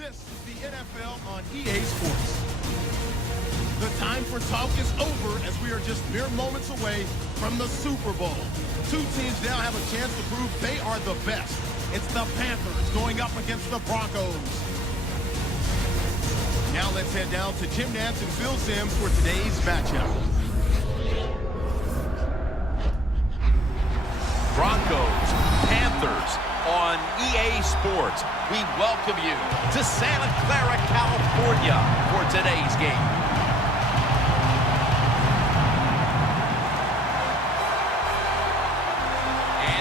This is the NFL on EA Sports. The time for talk is over as we are just mere moments away from the Super Bowl. Two teams now have a chance to prove they are the best. It's the Panthers going up against the Broncos. Now let's head down to Jim Nantz and Phil Simms for today's matchup. Broncos, Panthers on EA Sports. We welcome you to Santa Clara, California for today's game.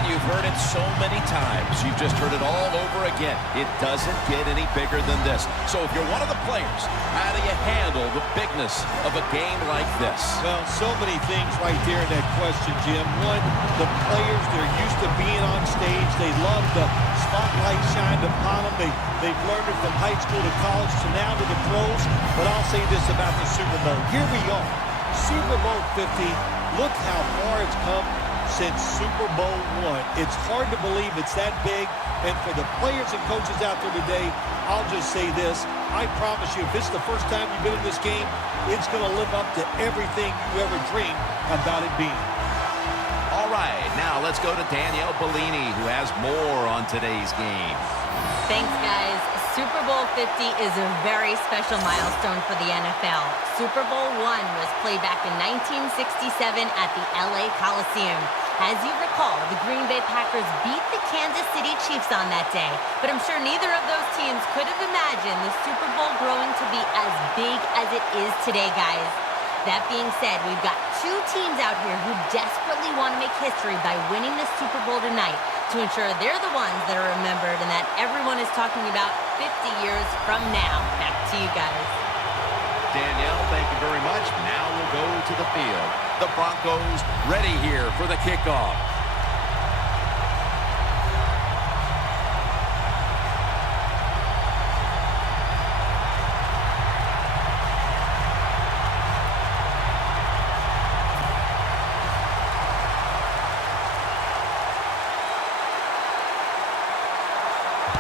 You've heard it so many times. You've just heard it all over again. It doesn't get any bigger than this. So if you're one of the players, how do you handle the bigness of a game like this? Well, so many things right there in that question, Jim. One, the players, they're used to being on stage. They love the spotlight shined upon them. They've learned it from high school to college to now to the pros. But I'll say this about the Super Bowl. Here we are, Super Bowl 50. Look how far it's come since Super Bowl I. It's hard to believe it's that big. And for the players and coaches out there today, I'll just say this. I promise you, if it's the first time you've been in this game, it's going to live up to everything you ever dreamed about it being. All right, now let's go to Danielle Bellini, who has more on today's game. Thanks, guys. Super Bowl 50 is a very special milestone for the NFL. Super Bowl I was played back in 1967 at the LA Coliseum. As you recall, the Green Bay Packers beat the Kansas City Chiefs on that day. But I'm sure neither of those teams could have imagined the Super Bowl growing to be as big as it is today, guys. That being said, we've got two teams out here who desperately want to make history by winning the Super Bowl tonight to ensure they're the ones that are remembered and that everyone is talking about 50 years from now. Back to you guys. Danielle, thank you very much. Now we'll go to the field. The Broncos ready here for the kickoff.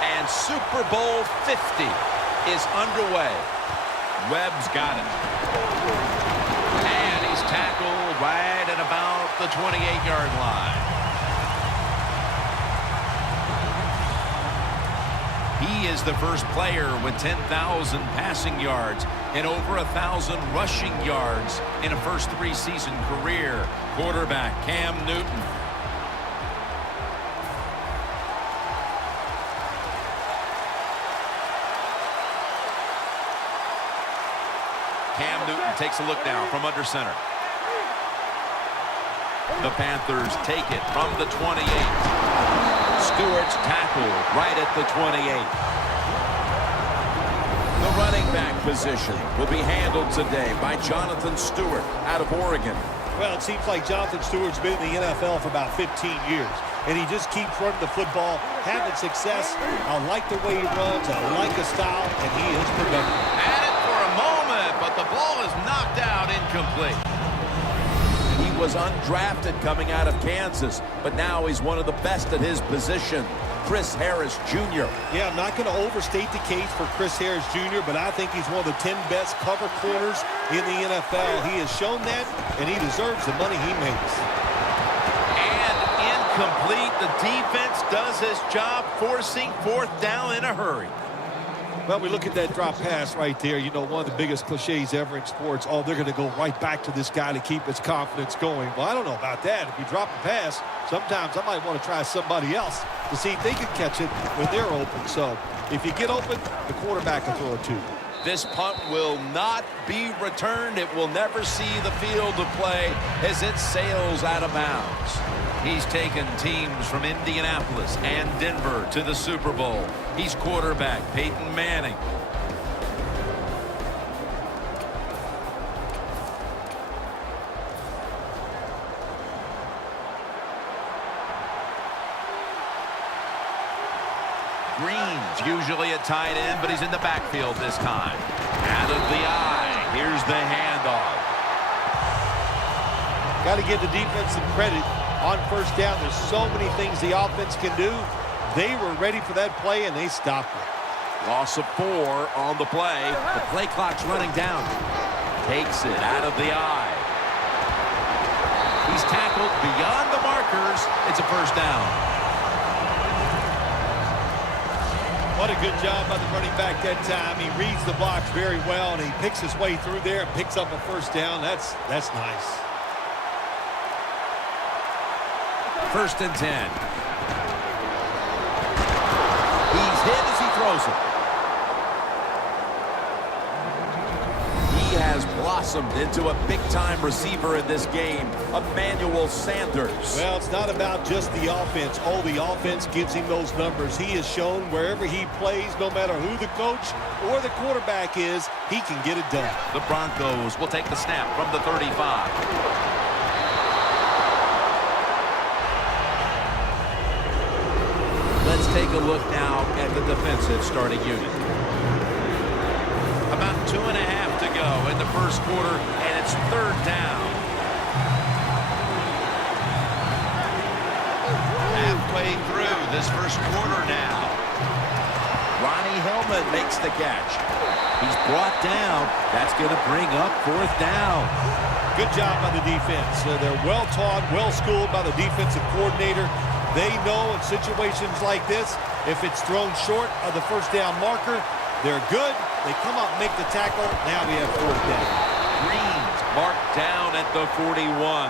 And Super Bowl 50 is underway. Webb's got it. And he's tackled right at about the 28-yard line. He is the first player with 10,000 passing yards and over 1,000 rushing yards in a first three-season career. Quarterback Cam Newton. Cam Newton takes a look now from under center. The Panthers take it from the 28. Stewart's tackled right at the 28. The running back position will be handled today by Jonathan Stewart out of Oregon. Well, it seems like Jonathan Stewart's been in the NFL for about 15 years. And he just keeps running the football, having success. I like the way he runs. I like his style, and he is productive. At it for a moment, but the ball is knocked out, incomplete. He was undrafted coming out of Kansas, but now he's one of the best at his position. Chris Harris Jr. Yeah, I'm not going to overstate the case for Chris Harris Jr., but I think he's one of the 10 best cover corners in the NFL. He has shown that, and he deserves the money he makes. Complete. The defense does his job, forcing fourth down in a hurry. Well, we look at that drop pass right there. You know, one of the biggest cliches ever in sports. Oh, they're going to go right back to this guy to keep his confidence going. Well, I don't know about that. If you drop a pass, sometimes I might want to try somebody else to see if they can catch it when they're open. So if you get open, the quarterback can throw it too. This punt will not be returned. It will never see the field of play as it sails out of bounds. He's taken teams from Indianapolis and Denver to the Super Bowl. He's quarterback Peyton Manning. Green's usually a tight end, but he's in the backfield this time. Out of the eye. Here's the handoff. Got to give the defense some credit on first down. There's so many things the offense can do. They were ready for that play, and they stopped it. Loss of 4 on the play. The play clock's running down. Takes it out of the eye. He's tackled beyond the markers. It's a first down. What a good job by the running back that time. He reads the blocks very well, and he picks his way through there and picks up a first down. That's nice. First and 10. He's hit as he throws it. He has blossomed into a big-time receiver in this game, Emmanuel Sanders. Well, it's not about just the offense. Oh, the offense gives him those numbers. He has shown wherever he plays, no matter who the coach or the quarterback is, he can get it done. The Broncos will take the snap from the 35. Let's take a look now at the defensive starting unit. About 2.5 to go in the first quarter, and it's third down. Halfway through this first quarter now. Ronnie Hillman makes the catch. He's brought down. That's going to bring up fourth down. Good job by the defense. They're well-taught, well-schooled by the defensive coordinator. They know in situations like this, if it's thrown short of the first down marker, they're good. They come up and make the tackle. Now we have fourth down. Green's marked down at the 41.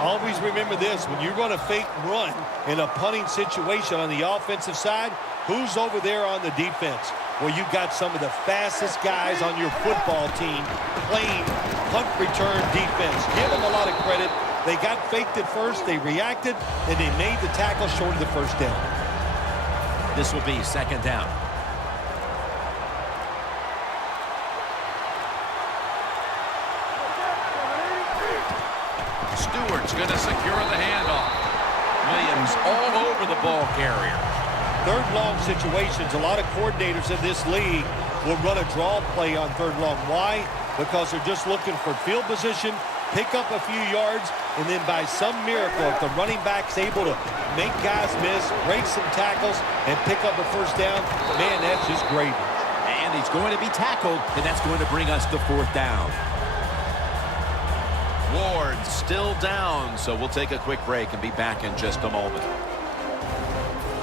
Always remember this. When you run a fake run in a punting situation on the offensive side, who's over there on the defense? Well, you've got some of the fastest guys on your football team playing punt return defense. Give them a lot of credit. They got faked at first, they reacted, and they made the tackle short of the first down. This will be second down. Stewart's going to secure the handoff. Williams all over the ball carrier. Third long situations, a lot of coordinators in this league will run a draw play on third long. Why? Because they're just looking for field position, pick up a few yards, and then by some miracle, if the running back's able to make guys miss, break some tackles, and pick up a first down, man, that's just gravy. And he's going to be tackled, and that's going to bring us to fourth down. Ward still down, so we'll take a quick break and be back in just a moment.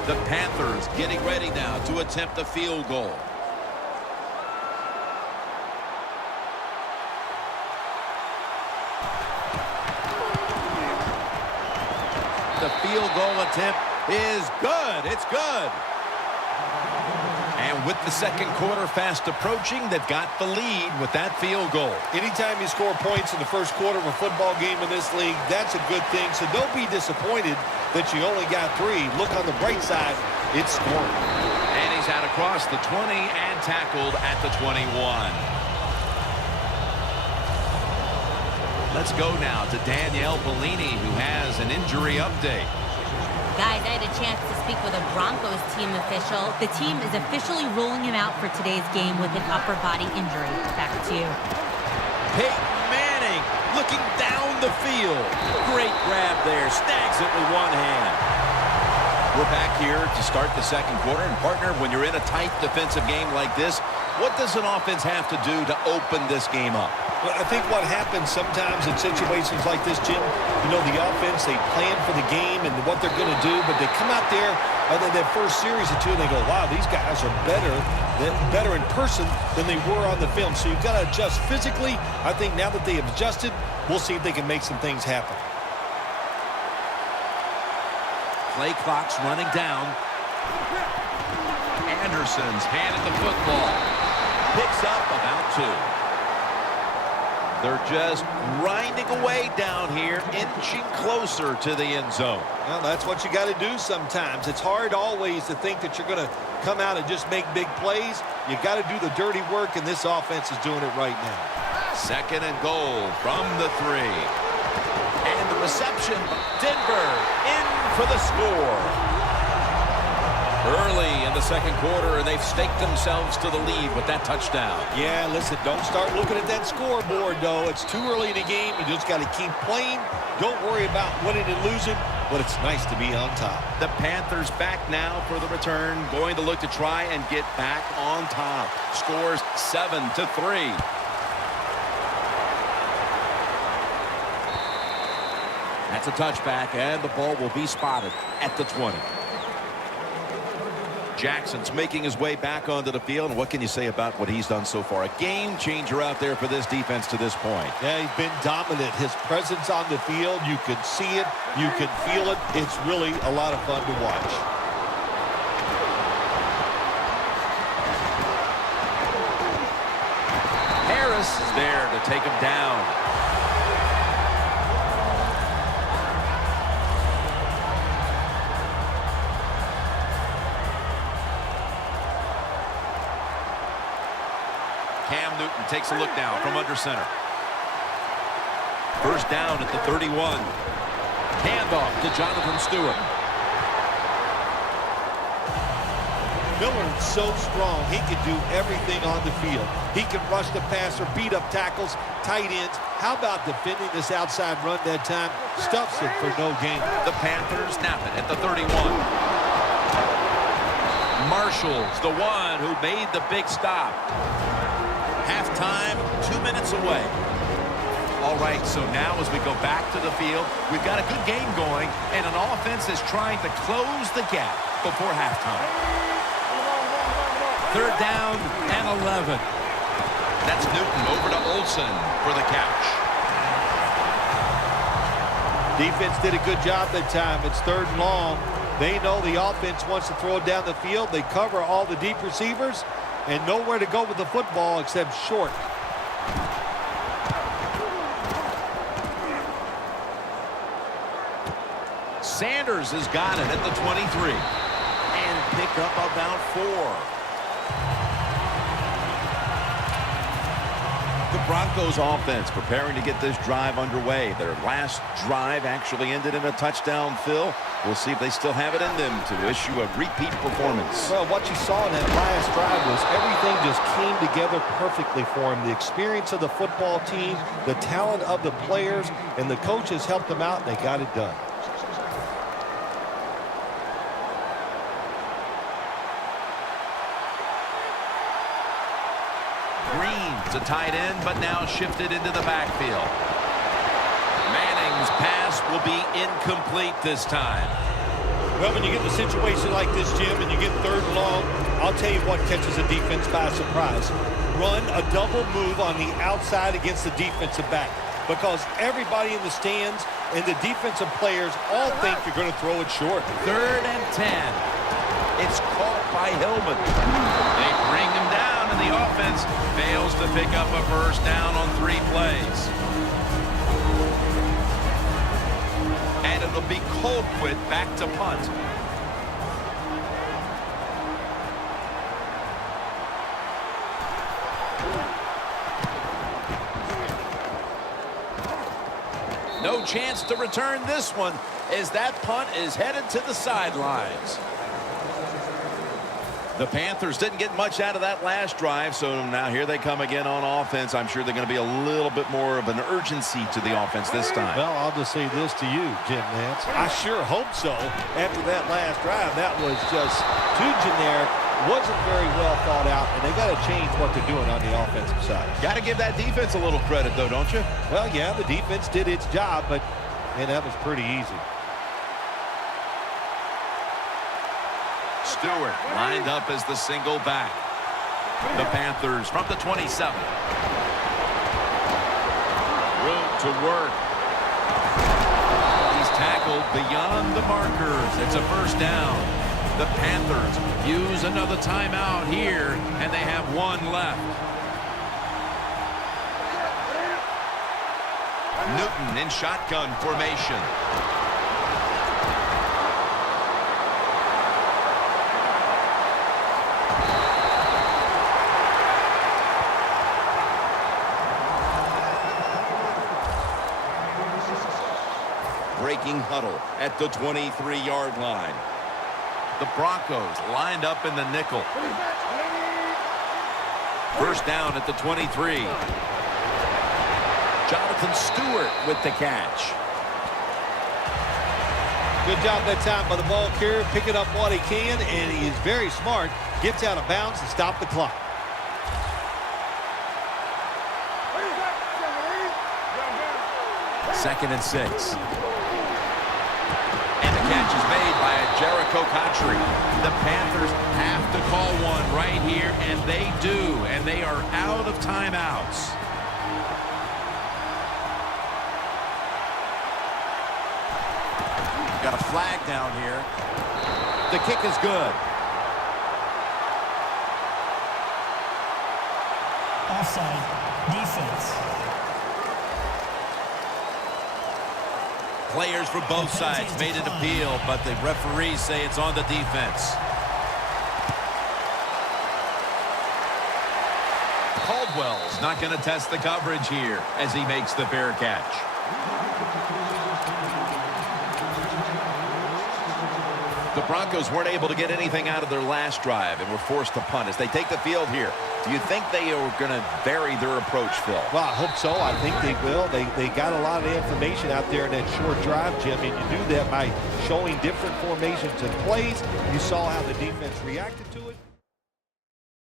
The Panthers getting ready now to attempt a field goal. The field goal attempt is good. It's good. And with the second quarter fast approaching, they've got the lead with that field goal. Anytime you score points in the first quarter of a football game in this league, that's a good thing. So don't be disappointed that you only got 3. Look on the bright side, it's scoring. And he's out across the 20 and tackled at the 21. Let's go now to Danielle Bellini, who has an injury update. Guys, I had a chance to speak with a Broncos team official. The team is officially ruling him out for today's game with an upper body injury. Back to you. Peyton Manning looking down the field. Great grab there. Snags it with one hand. We're back here to start the second quarter. And partner, when you're in a tight defensive game like this, what does an offense have to do to open this game up? Well, I think what happens sometimes in situations like this, Jim, you know, the offense, they plan for the game and what they're going to do, but they come out there in that first series or two and they go, wow, these guys are better in person than they were on the film. So you've got to adjust physically. I think now that they have adjusted, we'll see if they can make some things happen. Play clock's running down. Anderson's handed the football. Picks up about 2. They're just grinding away down here, inching closer to the end zone. Well, that's what you got to do sometimes. It's hard always to think that you're going to come out and just make big plays. You got to do the dirty work, and this offense is doing it right now. Second and goal from the 3. And the reception, Denver in for the score. Early in the second quarter, and they've staked themselves to the lead with that touchdown. Yeah, listen, don't start looking at that scoreboard, though. It's too early in the game. You just got to keep playing. Don't worry about winning and losing. but it's nice to be on top. The Panthers back now for the return, going to look to try and get back on top. Scores 7-3. That's a touchback, and the ball will be spotted at the 20. Jackson's making his way back onto the field, and what can you say about what he's done so far? A game changer out there for this defense to this point. Yeah, he's been dominant. His presence on the field, you can see it, you can feel it. It's really a lot of fun to watch. Harris is there to take him down. Cam Newton takes a look now from under center. First down at the 31. Handoff to Jonathan Stewart. Miller's so strong, he can do everything on the field. He can rush the passer, beat up tackles, tight ends. How about defending this outside run that time? Stuffs it for no gain. The Panthers snap it at the 31. Marshall's the one who made the big stop. Halftime, 2 minutes away. All right, so now as we go back to the field, we've got a good game going, and an offense is trying to close the gap before halftime. Third down and 11. That's Newton over to Olsen for the catch. Defense did a good job that time. It's third and long. They know the offense wants to throw it down the field. They cover all the deep receivers and nowhere to go with the football except short. Sanders has got it at the 23. And pick up about 4. The Broncos offense preparing to get this drive underway. Their last drive actually ended in a touchdown, Phil. We'll see if they still have it in them to issue a repeat performance. Well, what you saw in that last drive was everything just came together perfectly for him. The experience of the football team, the talent of the players, and the coaches helped them out, and they got it done. Green's a tight end, but now shifted into the backfield. Manning's pass will be incomplete this time. Well, when you get in a situation like this, Jim, and you get third and long, I'll tell you what catches a defense by surprise. Run a double move on the outside against the defensive back, because everybody in the stands and the defensive players all think you're going to throw it short. 3rd and 10. It's caught by Hillman. They bring him down, and the offense fails to pick up a first down on 3 plays. And it'll be Colquitt back to punt. No chance to return this one as that punt is headed to the sidelines. The Panthers didn't get much out of that last drive, so now here they come again on offense. I'm sure they're going to be a little bit more of an urgency to the offense this time. Well, I'll just say this to you, Jim Nance. I sure hope so. After that last drive, that was just too generic, wasn't very well thought out, and they got to change what they're doing on the offensive side. Got to give that defense a little credit, though, don't you? Well, yeah, the defense did its job, but man, that was pretty easy. Stewart lined up as the single back. The Panthers from the 27. Room to work. He's tackled beyond the markers. It's a first down. The Panthers use another timeout here, and they have 1 left. Newton in shotgun formation. Breaking huddle at the 23-yard line. The Broncos lined up in the nickel. First down at the 23. Jonathan Stewart with the catch. Good job that time by the ball carrier, picking up what he can, and he is very smart. Gets out of bounds and stop the clock. Second and 6. And the catch is made by a Jericho Country. The Panthers have to call one right here, and they do. And they are out of timeouts. Got a flag down here. The kick is good. Offside. Defense. Players for both sides made an appeal, but the referees say it's on the defense. Caldwell's not going to test the coverage here as he makes the fair catch. The Broncos weren't able to get anything out of their last drive and were forced to punt as they take the field here. Do you think they are going to vary their approach, Phil? Well, I hope so. I think they will. They got a lot of information out there in that short drive, Jim, and you do that by showing different formations and plays. You saw how the defense reacted to it.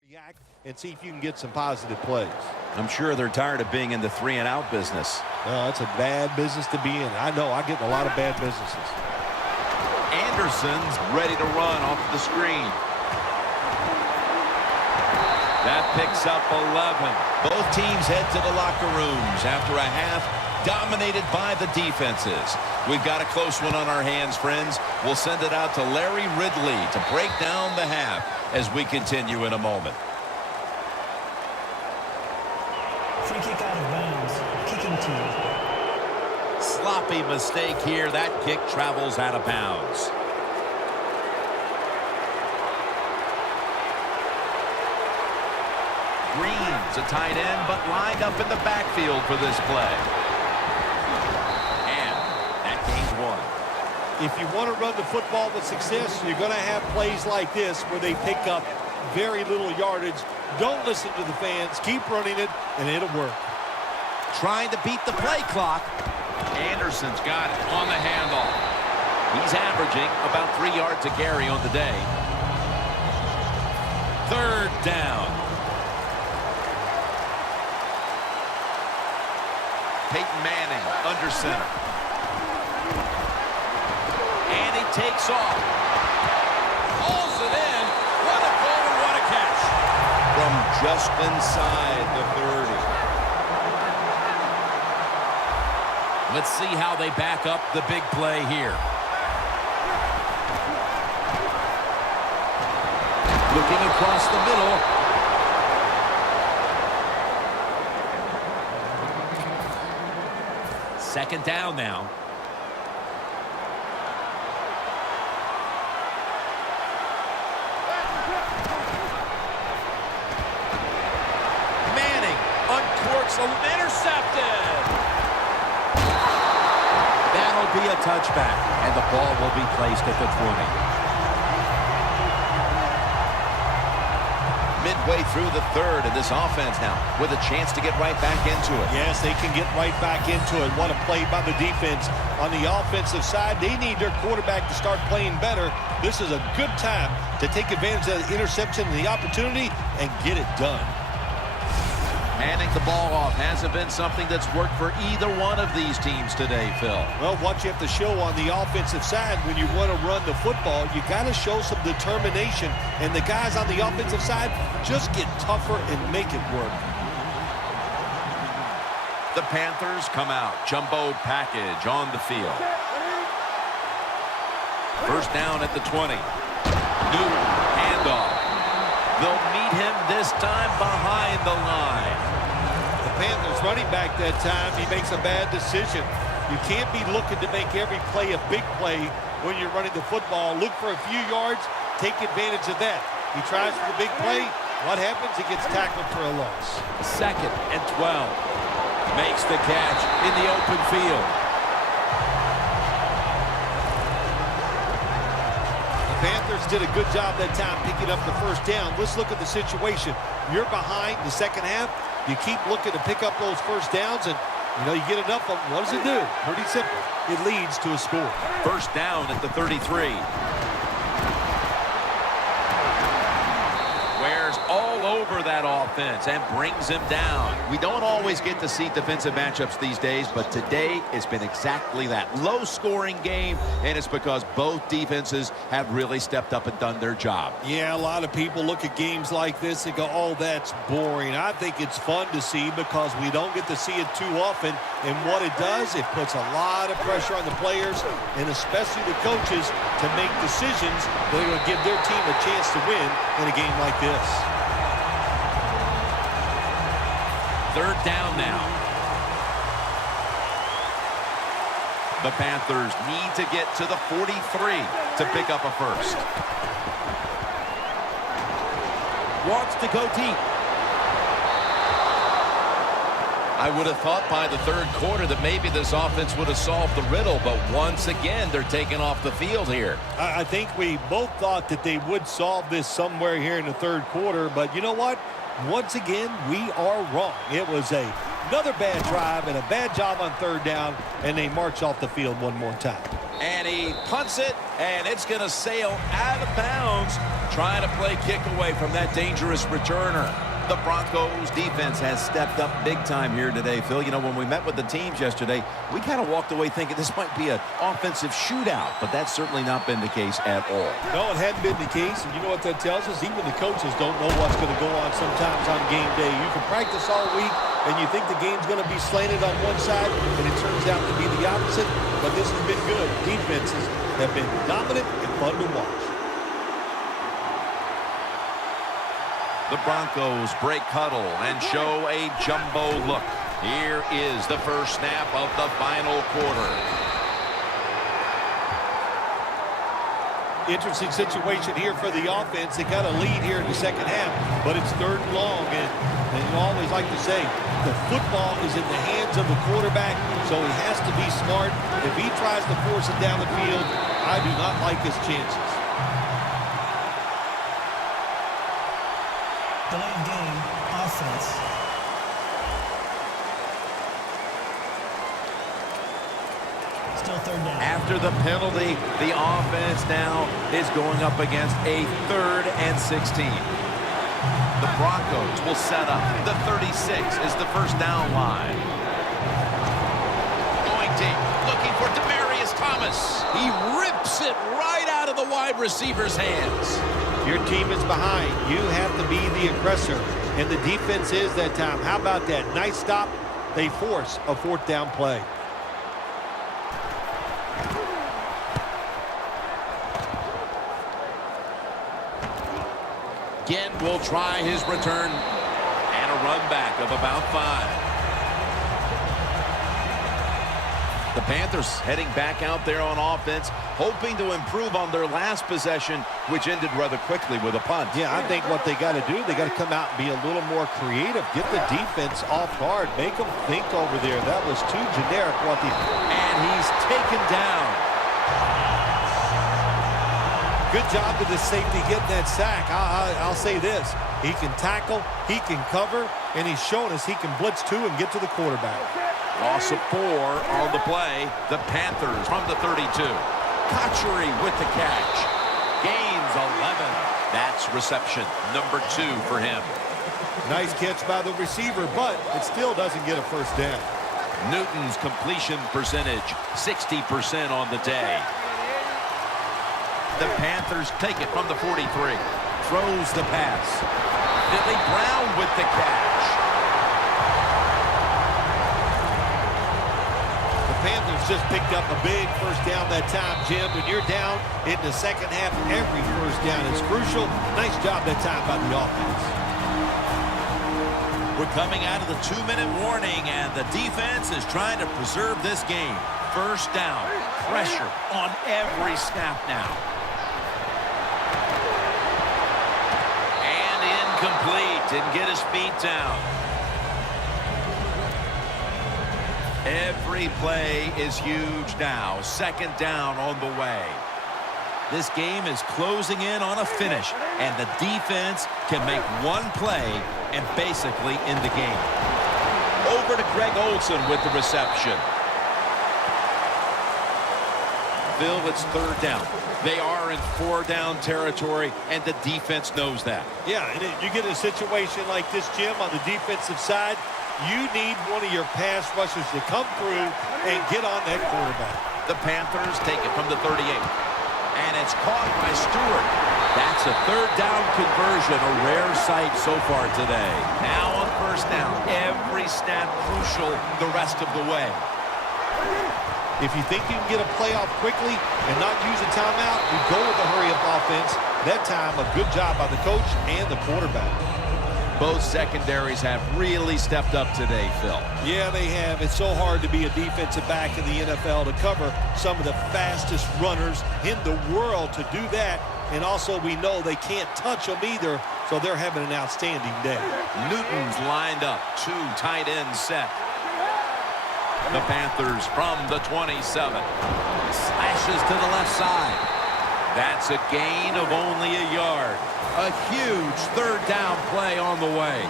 React and see if you can get some positive plays. I'm sure they're tired of being in the 3-and-out business. Well, that's a bad business to be in. I know. I get in a lot of bad businesses. Anderson's ready to run off the screen. That picks up 11. Both teams head to the locker rooms after a half dominated by the defenses. We've got a close one on our hands, friends. We'll send it out to Larry Ridley to break down the half as we continue in a moment. Free kick out of bounds. Kicking team. Sloppy mistake here. That kick travels out of bounds. Green's a tight end, but lined up in the backfield for this play. And that gains 1. If you want to run the football with success, you're going to have plays like this where they pick up very little yardage. Don't listen to the fans. Keep running it, and it'll work. Trying to beat the play clock. Anderson's got it on the handoff. He's averaging about 3 yards a carry on the day. 3rd down. Peyton Manning under center. And he takes off. Hauls it in. What a goal and what a catch. From just inside the 30. Let's see how they back up the big play here. Looking across the middle. Second down now. Manning uncorks, intercepted. That'll be a touchback, and the ball will be placed at the 20. Midway through the 3rd of this offense now with a chance to get right back into it. Yes, they can get right back into it. What a play by the defense. On the offensive side, they need their quarterback to start playing better. This is a good time to take advantage of the interception and the opportunity and get it done. Handing the ball off hasn't been something that's worked for either one of these teams today, Phil. Well, what you have to show on the offensive side when you want to run the football, you got to show some determination. And the guys on the offensive side just get tougher and make it work. The Panthers come out. Jumbo package on the field. First down at the 20. New handoff. They'll meet him this time behind the line. The Panthers running back that time, he makes a bad decision. You can't be looking to make every play a big play when you're running the football. Look for a few yards, take advantage of that. He tries for the big play. What happens? He gets tackled for a loss. 2nd and 12. Makes the catch in the open field. Panthers did a good job that time picking up the first down. Let's look at the situation. You're behind the second half. You keep looking to pick up those first downs, and you get enough of them. What does it do? Pretty simple. it leads to a score. First down at the 33. Wears all over that offense and brings him down. We don't always get to see defensive matchups these days, but today it's been exactly that. Low-scoring game, and it's because both defenses have really stepped up and done their job. Yeah, a lot of people look at games like this and go, oh, that's boring. I think it's fun to see because we don't get to see it too often. And what it does, it puts a lot of pressure on the players and especially the coaches to make decisions that are going to give their team a chance to win in a game like this. Third down now. The Panthers need to get to the 43 to pick up a first. Wants to go deep. I would have thought by the third quarter that maybe this offense would have solved the riddle, but once again, they're taking off the field here. I think we both thought that they would solve this somewhere here in the third quarter, but you know what? Once again, we are wrong. It was another bad drive and a bad job on third down, and they march off the field one more time. And he punts it, and it's going to sail out of bounds, trying to play kick away from that dangerous returner. The Broncos defense has stepped up big time here today, Phil. You know, when we met with the teams yesterday, we kind of walked away thinking this might be an offensive shootout, but that's certainly not been the case at all. No, it hadn't been the case, and you know what that tells us? Even the coaches don't know what's going to go on sometimes on game day. You can practice all week, and you think the game's going to be slanted on one side, and it turns out to be the opposite, but this has been good. Defenses have been dominant and fun to watch. The Broncos break huddle and show a jumbo look. Here is the first snap of the final quarter. Interesting situation here for the offense. They got a lead here in the second half, but it's third and long, and you always like to say, the football is in the hands of the quarterback, so he has to be smart. If he tries to force it down the field, I do not like his chances. Delay of game, offense. Still third down. After the penalty, the offense now is going up against a 3rd and 16. The Broncos will set up. The 36 is the first down line. Going deep, looking for Demaryius Thomas. He rips it right out of the wide receiver's hands. Your team is behind. You have to be the aggressor, and the defense is that time. How about that? Nice stop. They force a 4th down play. Again, will try his return and a run back of about 5. The Panthers heading back out there on offense, hoping to improve on their last possession, which ended rather quickly with a punt. Yeah, I think what they got to do, they got to come out and be a little more creative. Get the defense off guard. Make them think over there. That was too generic. And he's taken down. Good job with the safety getting that sack. I'll say this. He can tackle, he can cover, and he's shown us he can blitz too and get to the quarterback. Loss of 4 on the play. The Panthers from the 32. Kotchery with the catch. Gains 11. That's reception number 2 for him. Nice catch by the receiver, but it still doesn't get a first down. Newton's completion percentage, 60% on the day. The Panthers take it from the 43. Throws the pass. Billy Brown with the catch. Panthers just picked up a big first down that time, Jim. When you're down in the second half, every first down is crucial. Nice job that time by the offense. We're coming out of the 2-minute warning, and the defense is trying to preserve this game. First down, pressure on every snap now. And incomplete. Didn't get his feet down. Every play is huge now. Second down on the way. This game is closing in on a finish, and the defense can make one play and basically end the game. Over to Greg Olsen with the reception. Phil, it's third down. They are in four-down territory, and the defense knows that. Yeah, and you get a situation like this, Jim, on the defensive side, you need one of your pass rushers to come through and get on that quarterback. The Panthers take it from the 38. And it's caught by Stewart. That's a third down conversion, a rare sight so far today. Now on first down, every snap crucial the rest of the way. If you think you can get a play off quickly and not use a timeout, you go with the hurry-up offense. That time, a good job by the coach and the quarterback. Both secondaries have really stepped up today, Phil. Yeah, they have. It's so hard to be a defensive back in the NFL to cover some of the fastest runners in the world to do that. And also, we know they can't touch them either, so they're having an outstanding day. Newton's lined up, two tight ends set. The Panthers from the 27. Slashes to the left side. That's a gain of only a yard. A huge third down play on the way.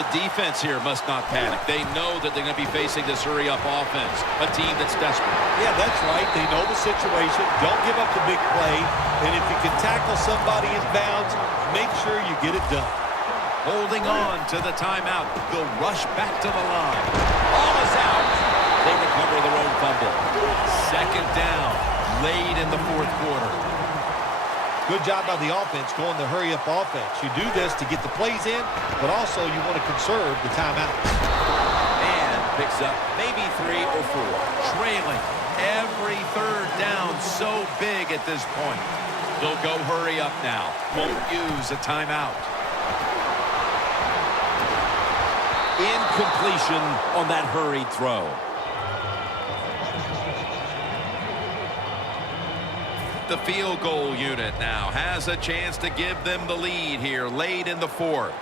The defense here must not panic. They know that they're going to be facing this hurry-up offense, a team that's desperate. Yeah, that's right. They know the situation. Don't give up the big play. And if you can tackle somebody in bounds, make sure you get it done. Holding on to the timeout. They'll rush back to the line. Ball is out. They recover their own fumble. Second down, late in the fourth quarter. Good job by the offense going the hurry-up offense. You do this to get the plays in, but also you want to conserve the timeout. And picks up maybe 3 or 4. Trailing every third down so big at this point. They'll go hurry up now. Won't use a timeout. Incompletion on that hurried throw. The field goal unit now has a chance to give them the lead here late in the fourth.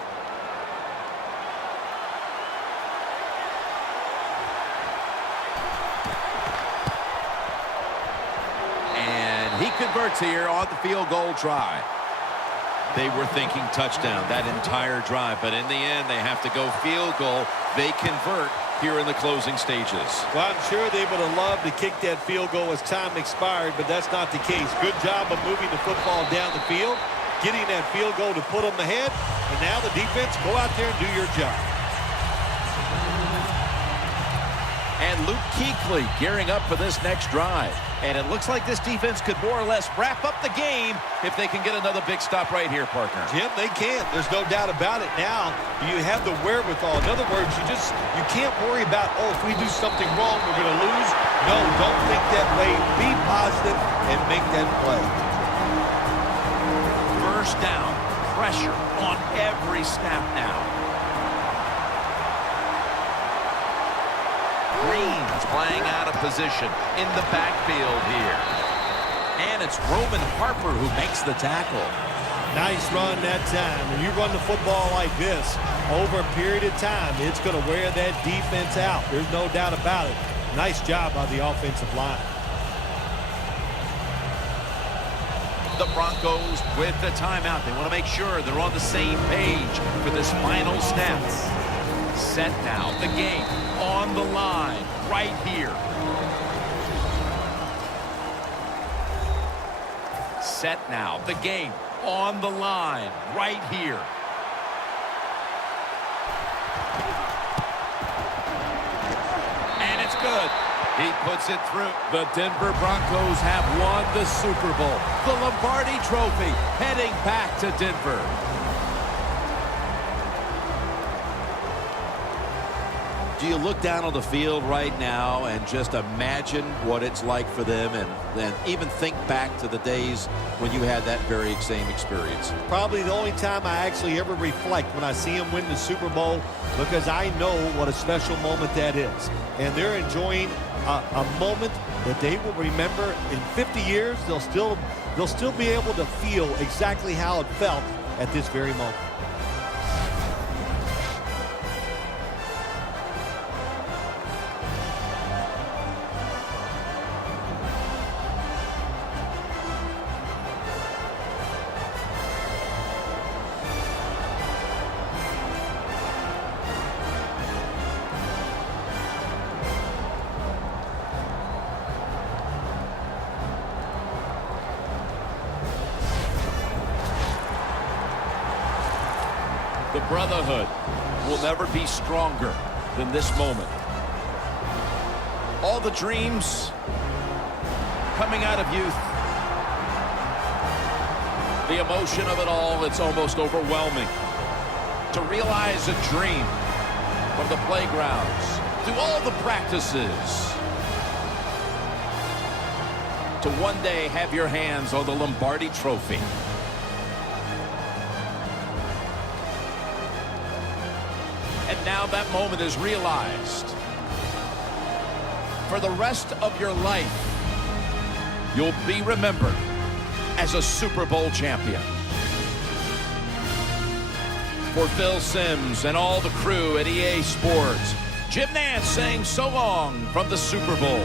And he converts here on the field goal try. They were thinking touchdown that entire drive, but in the end, they have to go field goal. They convert here in the closing stages. Well, I'm sure they would have loved to kick that field goal as time expired, but that's not the case. Good job of moving the football down the field, getting that field goal to put them ahead, and now the defense, go out there and do your job. And Luke Kuechly gearing up for this next drive. And it looks like this defense could more or less wrap up the game if they can get another big stop right here, partner. Jim, they can. There's no doubt about it. Now, you have the wherewithal. In other words, you can't worry about, oh, if we do something wrong, we're going to lose. No, don't think that way. Be positive and make that play. First down. Pressure on every snap now. Green's playing out of position in the backfield here. And it's Roman Harper who makes the tackle. Nice run that time. When you run the football like this, over a period of time, it's going to wear that defense out. There's no doubt about it. Nice job by the offensive line. The Broncos with the timeout. They want to make sure they're on the same page for this final snap. Set now. The game on the line right here. Set now. The game on the line right here. And it's good. He puts it through. The Denver Broncos have won the Super Bowl. The Lombardi Trophy heading back to Denver. Do you look down on the field right now and just imagine what it's like for them and even think back to the days when you had that very same experience? Probably the only time I actually ever reflect when I see them win the Super Bowl, because I know what a special moment that is. And they're enjoying a moment that they will remember in 50 years. They'll still be able to feel exactly how it felt at this very moment. The brotherhood will never be stronger than this moment. All the dreams coming out of youth. The emotion of it all, it's almost overwhelming. To realize a dream from the playgrounds, through all the practices, to one day have your hands on the Lombardi Trophy. And now that moment is realized. For the rest of your life, you'll be remembered as a Super Bowl champion. For Phil Simms and all the crew at EA Sports, Jim Nantz saying so long from the Super Bowl.